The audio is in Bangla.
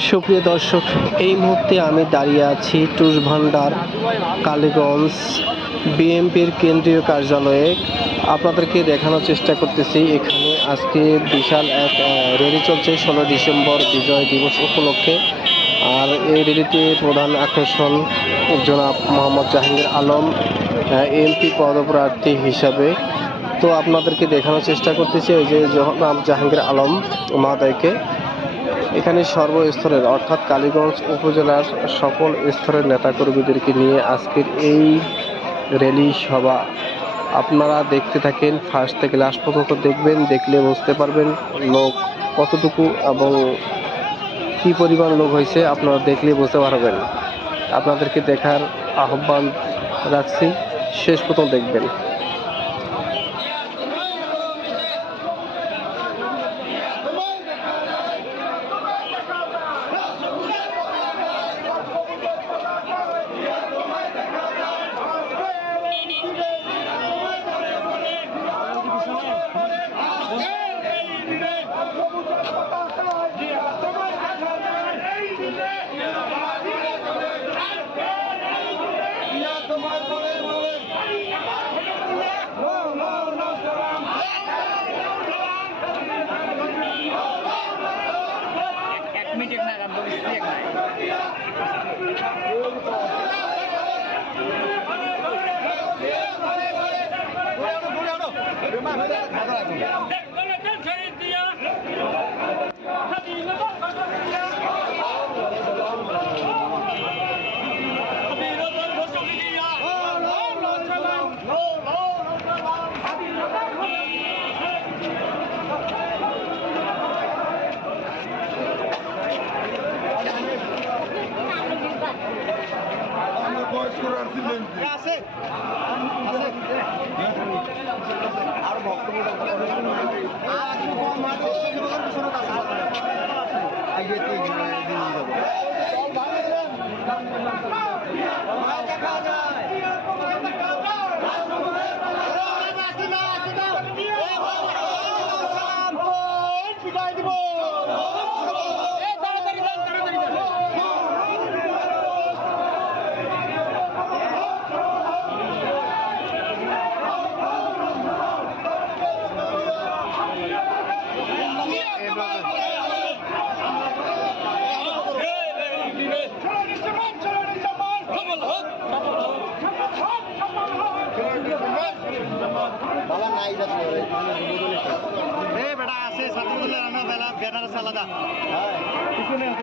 সুপ্রিয় দর্শক, এই মুহূর্তে আমি দাঁড়িয়ে আছি টুসভান্ডার কালীগঞ্জ বিএনপির কেন্দ্রীয় কার্যালয়ে। আপনাদেরকে দেখানোর চেষ্টা করতেছি এখানে আজকে বিশাল এক র্যালি চলছে 16 ডিসেম্বর বিজয় দিবস উপলক্ষে। আর এই র্যালিতে প্রধান আকর্ষণ জনাব মোহাম্মদ জাহাঙ্গীর আলম এমপি পদপ্রার্থী হিসাবে। তো আপনাদেরকে দেখানোর চেষ্টা করতেছি এই যে জনাব জাহাঙ্গীর আলম মহোদয়কে। এখানে সর্বস্তরের অর্থাৎ কালীগঞ্জ উপজেলার সকল স্তরের নেতাকর্মীদেরকে নিয়ে আজকের এই র্যালি সভা। আপনারা দেখতে থাকেন, ফার্স্ট থেকে লাস্ট পর্যন্ত দেখবেন, দেখলে বুঝতে পারবেন লোক কতটুকু এবং কি পরিমাণ লোক হয়েছে। আপনারা দেখলে বুঝতে পারবেন। আপনাদেরকে দেখার আহ্বান রাখছি, শেষ পর্যন্ত দেখবেন। আর বেটা আছে ছাত্রদলের বেলা ব্যানার চালাদা